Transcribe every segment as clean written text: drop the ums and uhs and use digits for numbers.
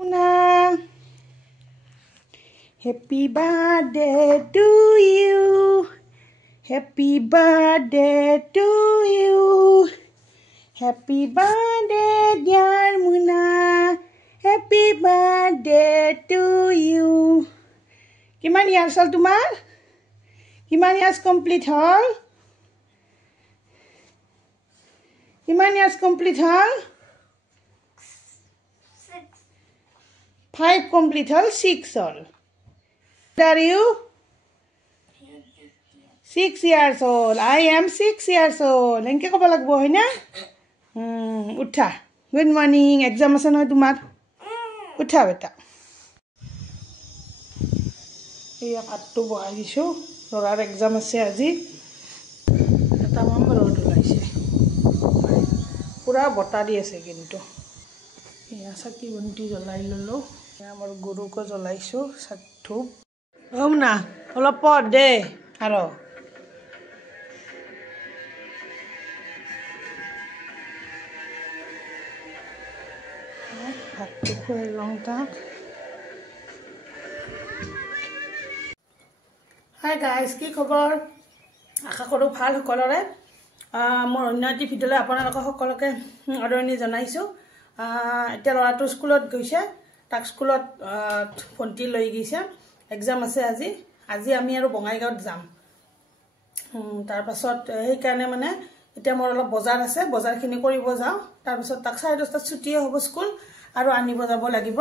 Muna. Happy birthday to you. Happy birthday to you. Happy birthday, dear Muna. Happy birthday to you. Kiman years old tumar? Kiman years complete hall? Kiman years complete hall? 5 complete hall, 6 all. What are you? 6 years old. I am 6 years old. Enke koba lagbo hoy na? Utha. Good morning. Exam ase noy tumar? Utha beta. Eya pattu bohai disu. Lorar exam ase aji. Tamam rod olaise. Pura bota di ase kintu. Eya saki bunti jolai lolo. Amar guru ko jolaisu sathu. Omna, olop pod de aro. Hattu khoi long tak. Hi guys, ki khobor? Akha koru bhal hokolore. Mor onnati video le aponalok hokoloke adorni janaisu. Eta loratu schoolot goise. Tak schoolot phonti loi gise. Exam ase aji. Aji ami aru Bongaigaঁৱত যাম। তাৰ পাছত এই কাৰণে মানে এতিয়া মোৰ অলপ বজাৰ আছে, বজাৰখিনি কৰিব যাও। তাৰ পাছত তাক 10:30 ছুটি হ'ব স্কুল আৰু আনিব যাব লাগিব।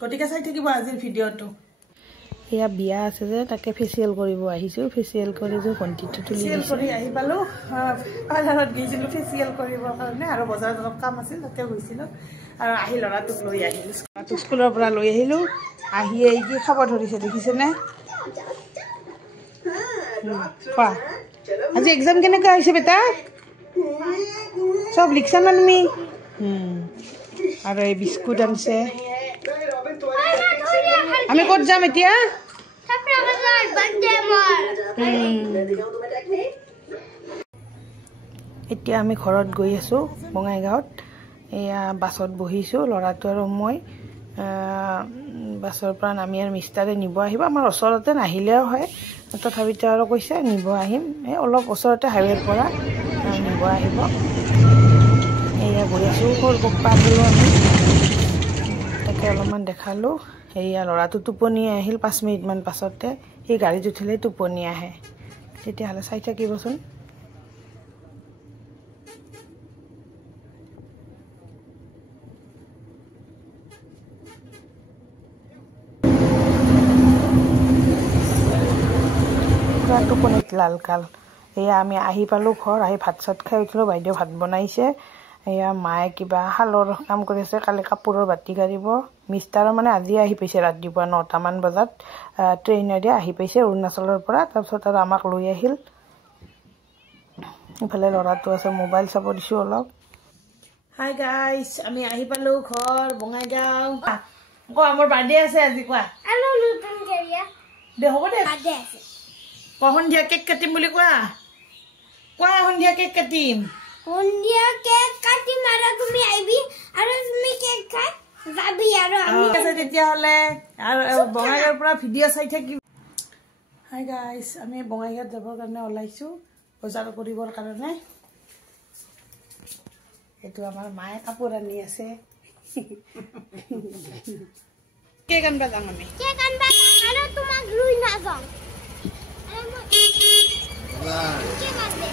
গটিকা চাই থাকিব আজিৰ ভিডিওটো। এয়া বিয়া আছে যে তাকে ফেচিয়েল কৰিব আহিছো। ফেচিয়েল কৰি যে ভন্টিটো তুলি ফেচিয়েল কৰি আহি পালো। পাৰ্লাৰত গৈছিলো ফেচিয়েল কৰিবৰ কাৰণে আৰু বজাৰত অলপ কাম আছিল তাতে গৈছিলো। আৰু আহি লৰাটোক লৈ আহিলো। স্কুলৰ পৰা লৈ আহিলো। আহি এই কি খাব ধৰিছে দেখিছে নে? পা আজি এক্সাম কেনেকা হৈছে বেটা? সব লিখছা না তুমি? আৰু এই বিস্কুট আনছে। আমি ক'ত যাম এতিয়া? এতিয়া আমি ঘৰত গৈ আছো বঙাইগাঁৱত। এয়া বাছত বহিছো লৰাটো আৰু মই। বাছৰ পৰা নামি আৰু মিষ্টাৰে নিব আহিব। আমাৰ ওচৰতে নাহিলেও হয়, তথাপিতো আৰু কৈছে নিব আহিম। এই অলপ ওচৰতে হাইৱেৰ পৰা নিব আহিব। এয়া গৈ আছো সৰু পাৰ হ'লো আমি। তাকে অলপমান দেখালো। এয়া ল'ৰাটো টোপনি আহিল 5 মিনিটমান পাছতে। সেই গাড়ীত উঠিলে টোপনি আহে। তেতিয়াহ'লে চাই থাকিবচোন। টোপনিত লালকাল। এয়া আমি আহি পালো ঘৰ। আহি ভাত চাত খাই উঠিলো। বাইদেউ ভাত বনাইছে। এয়া মায়ে কিবা শালৰ কাম কৰি আছে। কালি কাপোৰৰ বাতি কাঢ়িব। মিষ্টাৰৰ মানে আজি আহি পাইছে ৰাতিপুৱা 9টামান বজাত ট্ৰেইনেৰে আহি পাইছে অৰুণাচলৰ পৰা। তাৰপিছত আৰু আমাক লৈ আহিল। ইফালে ল'ৰাটো আছে মোবাইল চাব দিছো অলপ। হাই গাইছ, আমি আহি পালো ঘৰ বঙাইগাঁও। আমাৰ বাৰ্থডে আছে আজি। কোৱা দে হ'ব দে। সন্ধিয়া কেক কাটিম বুলি কোৱা। কোৱা সন্ধিয়া কেক কাটিম। সন্ধিয়া কেক কাটিম আৰু তুমি আহিবি আৰু তুমি কেক খাই যাবি আৰু আমি আছে তেতিয়াহ'লে। আৰু বঙাইগাঁৱৰ পৰা ভিডিঅ' চাই থাকিম। হাই গাইছ, আমি বঙাইগাঁৱত যাবৰ কাৰণে ওলাইছো বজাৰ কৰিবৰ কাৰণে। এইটো আমাৰ মায়ে কাপোৰ আনি আছে। কেক আনবা যাম আমি। কেক আনবা আৰু তোমাক লৈ নাযাওঁ। কেক আনবে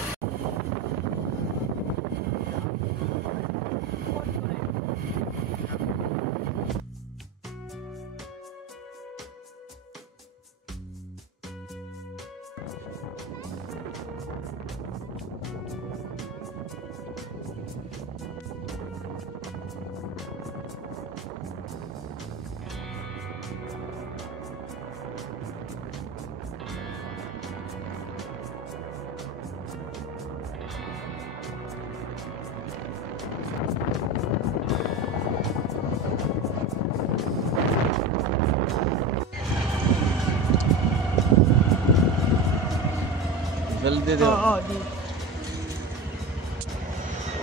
जल्दी दे दो। दी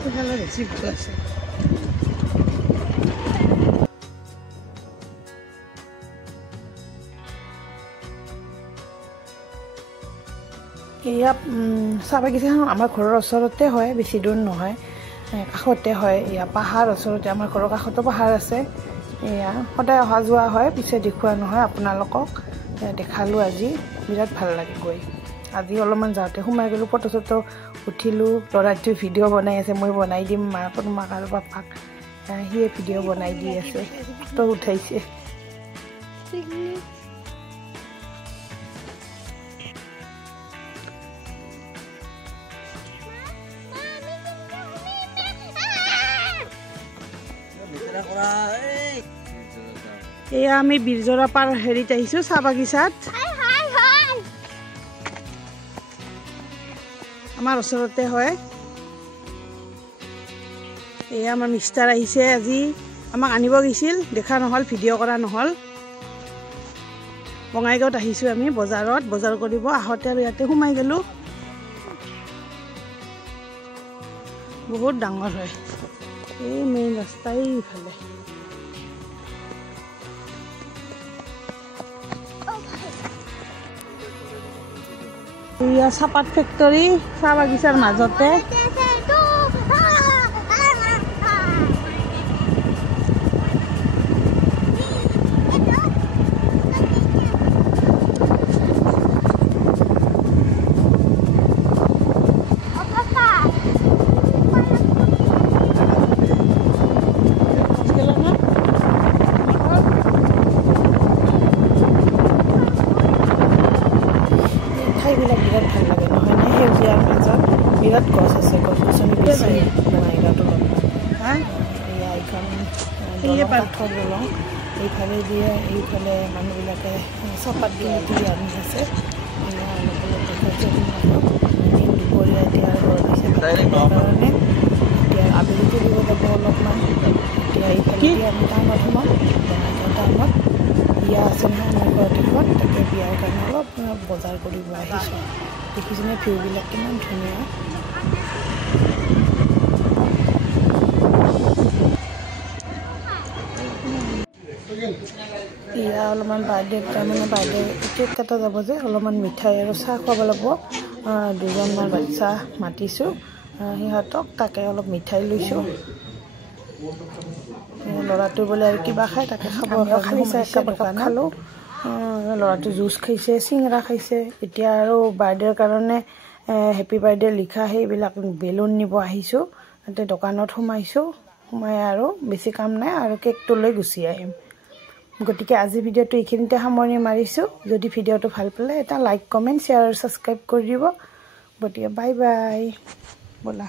तो हेलो रेसिपी আছে। এয়া চাহ বাগিচাখন আমাৰ ঘৰৰ ওচৰতে হয়, বেছি দূৰ নহয়, কাষতে হয়। এয়া পাহাৰ ওচৰতে, আমাৰ ঘৰৰ কাষতো পাহাৰ আছে। এয়া সদায় অহা যোৱা হয়, পিছে দেখুওৱা নহয় আপোনালোকক। দেখালোঁ আজি, বিৰাট ভাল লাগে গৈ। আজি অলপমান যাওঁতে সোমাই গ'লোঁ, ফটো চটো উঠিলোঁ। ল'ৰাটোৱে ভিডিঅ' বনাই আছে, মই বনাই দিম তোমাক আৰু পাপাক। সিয়ে ভিডিঅ' বনাই দি আছে, ফটো উঠাইছে। এয়া আমি বীৰজৰা পাৰ হেৰিত আহিছোঁ, চাহ বাগিচাত। আমাৰ ওচৰতে হয়। এয়া আমাৰ মিষ্টাৰ আহিছে আজি, আমাক আনিব গৈছিল, দেখা নহ'ল, ভিডিঅ' কৰা নহ'ল। বঙাইগাঁৱত আহিছোঁ আমি বজাৰত, বজাৰ কৰিব। আহোঁতে আৰু ইয়াতে সোমাই গ'লোঁ। বহুত ডাঙৰ হয়, এই মেইন ৰাস্তাই ইফালে। এয়া চাহপাত ফেক্টৰী, চাহ বাগিচাৰ মাজতে। ঠাইবিলাক বিৰাট ভাল লাগে নহয় নে? সেউজীয়াৰ মাজত বিৰাট গছ আছে, গছ গছনি বেছি বঙাইগাঁৱত অলপ। এয়া এইখন কাঠৰ দলং, এইফালে দিয়ে এইফালে মানুহবিলাকে চাহপাত দি আনি আছে। দুপৰীয়া এতিয়া ঘৰত আছে কাৰণে এতিয়া আবেলিতে দিব যাব অলপমান। এতিয়া এইফালে আমি টাউনত সোমাম, বঙাইগাঁও টাউনত। বিয়া আছে নহয় আমাৰ ঘৰত এখন, তাকে বিয়াৰ কাৰণে অলপ বজাৰ কৰিব আহিছোঁ। দেখিছেনে ভিউবিলাক কিমান ধুনীয়া। এয়া অলপমান বাৰ্থডে, তাৰমানে বাৰ্থডে কেক কটা যাব যে, অলপমান মিঠাই আৰু চাহ খুৱাব লাগিব। দুজনমান বাচ্চা মাতিছোঁ সিহঁতক, তাকে অলপ মিঠাই লৈছোঁ। ল'ৰাটো বোলে আৰু কিবা খায়, তাকে খাব খালি চাহ একাপ খালোঁ। ল'ৰাটো জুচ খাইছে, চিঙৰা খাইছে। এতিয়া আৰু বাৰ্থডেৰ কাৰণে হেপী বাৰ্থডে লিখা সেইবিলাক বেলুন নিব আহিছোঁ। তাতে দোকানত সোমাইছোঁ, সোমাই আৰু বেছি কাম নাই আৰু কেকটো লৈ গুচি আহিম। গতিকে আজি ভিডিঅ'টো এইখিনিতে সামৰণি মাৰিছোঁ। যদি ভিডিঅ'টো ভাল পালে এটা লাইক, কমেণ্ট, শ্বেয়াৰ আৰু ছাবস্ক্ৰাইব কৰি দিব। গতিকে বাই বাই, ব'লা।